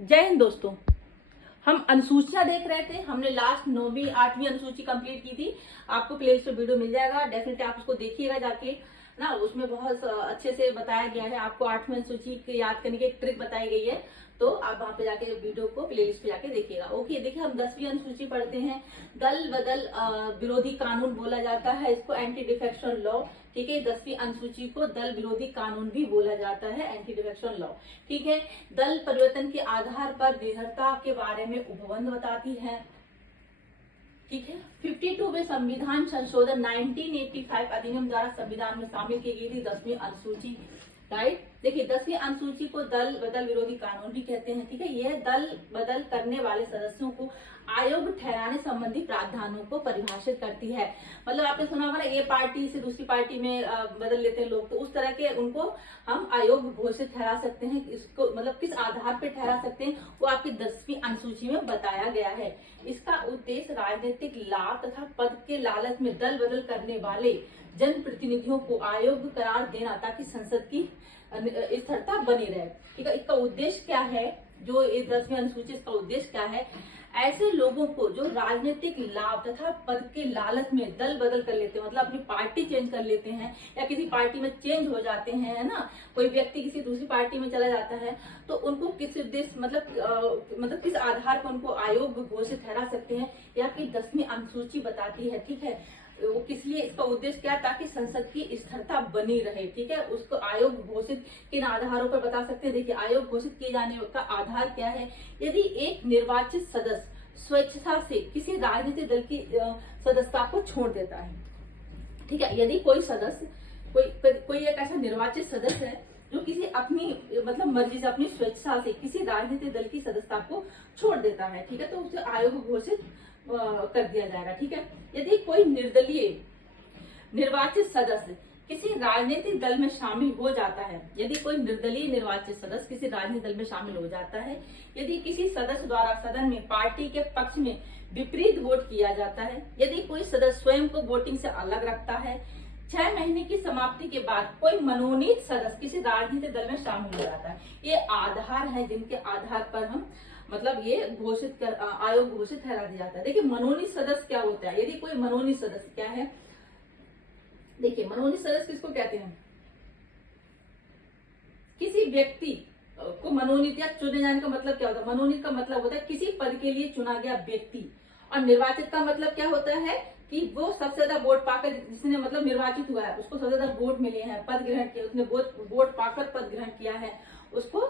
जय हिंद दोस्तों। हम अनुसूचियां देख रहे थे। हमने लास्ट 9वीं 8वीं अनुसूची कंप्लीट की थी। आपको प्लेलिस्ट पे वीडियो मिल जाएगा, डेफिनेटली आप उसको देखिएगा जाके ना। उसमें बहुत अच्छे से बताया गया है। आपको 8वीं अनुसूची के याद करने की एक ट्रिक बताई गई है, तो आप वहां पे जाके वीडियो को प्लेलिस्ट पे जाके देखिएगा। ओके, देखिए हम 10वीं अनुसूची पढ़ते हैं। दल बदल विरोधी कानून बोला जाता है इसको, एंटी डिफेक्शन लॉ। ठीक है, 10वीं अनुसूची को दल विरोधी कानून भी बोला जाता है, एंटी डिफेक्शन लॉ। ठीक है, दल परिवर्तन के आधार पर निर्भरता के बारे में उपबंध बताती है। ठीक है, 52 में संविधान संशोधन 1985 अधिनियम द्वारा संविधान में शामिल की गई थी 10वीं अनुसूची। राइट, देखिए 10वीं अनुसूची को दल बदल विरोधी कानून भी कहते हैं। ठीक है, यह दल बदल करने वाले सदस्यों को आयोग ठहराने संबंधी प्रावधानों को परिभाषित करती है। मतलब आपने सुना होगा ना, ये पार्टी से दूसरी पार्टी में बदल लेते हैं लोग, तो उस तरह के उनको हम आयोग घोषित ठहरा सकते हैं। इसको मतलब किस आधार पर ठहरा सकते हैं वो आपकी 10वीं अनुसूची में बताया गया है। इसका उद्देश्य राजनीतिक लाभ तथा पद के लालच में दल बदल करने वाले जनप्रतिनिधियों को आयोग करार देना, ताकि संसद की स्थिरता बनी रहे। ठीक है, इसका उद्देश्य क्या है? जो ये 10वीं अनुसूची, इसका उद्देश्य क्या है? ऐसे लोगों को जो राजनीतिक लाभ तथा पद के लालच में दल बदल कर लेते हैं, मतलब अपनी पार्टी चेंज कर लेते हैं या किसी पार्टी में चेंज हो जाते हैं, है ना। कोई व्यक्ति किसी दूसरी पार्टी में चला जाता है, तो उनको किस उद्देश्य मतलब किस आधार पर उनको आयोग घोषित ठहरा सकते हैं, यह आपकी 10वीं अनुसूची बताती है। ठीक है, वो किस लिए, इसका उद्देश्य क्या है? ताकि संसद की स्थिरता बनी रहे। ठीक है, उसको आयोग घोषित किन आधारों पर बता सकते हैं? देखिए, आयोग घोषित किए जाने का आधार क्या है? यदि एक निर्वाचित सदस्य स्वेच्छा से किसी राजनीतिक दल की सदस्यता को छोड़ देता है। ठीक है, यदि कोई सदस्य कोई एक ऐसा निर्वाचित सदस्य है जो किसी अपनी मतलब मर्जी से, अपनी स्वेच्छा से किसी राजनीतिक दल की सदस्यता को छोड़ देता है, ठीक है, तो उसे आयोग घोषित कर दिया जाएगा। ठीक है, यदि कोई निर्दलीय निर्वाचित सदस्य किसी राजनीतिक दल में शामिल हो जाता है, यदि कोई निर्दलीय निर्वाचित सदस्य किसी राजनीतिक दल में शामिल हो जाता है, यदि किसी सदस्य द्वारा सदन में पार्टी के पक्ष में विपरीत वोट किया जाता है, यदि कोई सदस्य स्वयं को वोटिंग से अलग रखता है, 6 महीने की समाप्ति के बाद कोई मनोनीत सदस्य किसी राजनीतिक दल में शामिल हो जाता है। ये आधार है जिनके आधार पर हम मतलब ये घोषित कर आयोग घोषित ठहरा दिया जाता है। देखिए, मनोनीत सदस्य क्या होता है? यदि कोई मनोनीत सदस्य क्या है, देखिए मनोनीत सदस्य किसको कहते हैं? किसी व्यक्ति को मनोनीत या चुने जाने का मतलब क्या होता है? मनोनीत का मतलब होता है किसी पद के लिए चुना गया व्यक्ति, और निर्वाचित का मतलब क्या होता है कि वो सबसे ज्यादा वोट पाकर, जिसने मतलब निर्वाचित हुआ है, उसको सबसे ज्यादा वोट मिले हैं, पद ग्रहण किया, उसने वोट पाकर पद ग्रहण किया है, उसको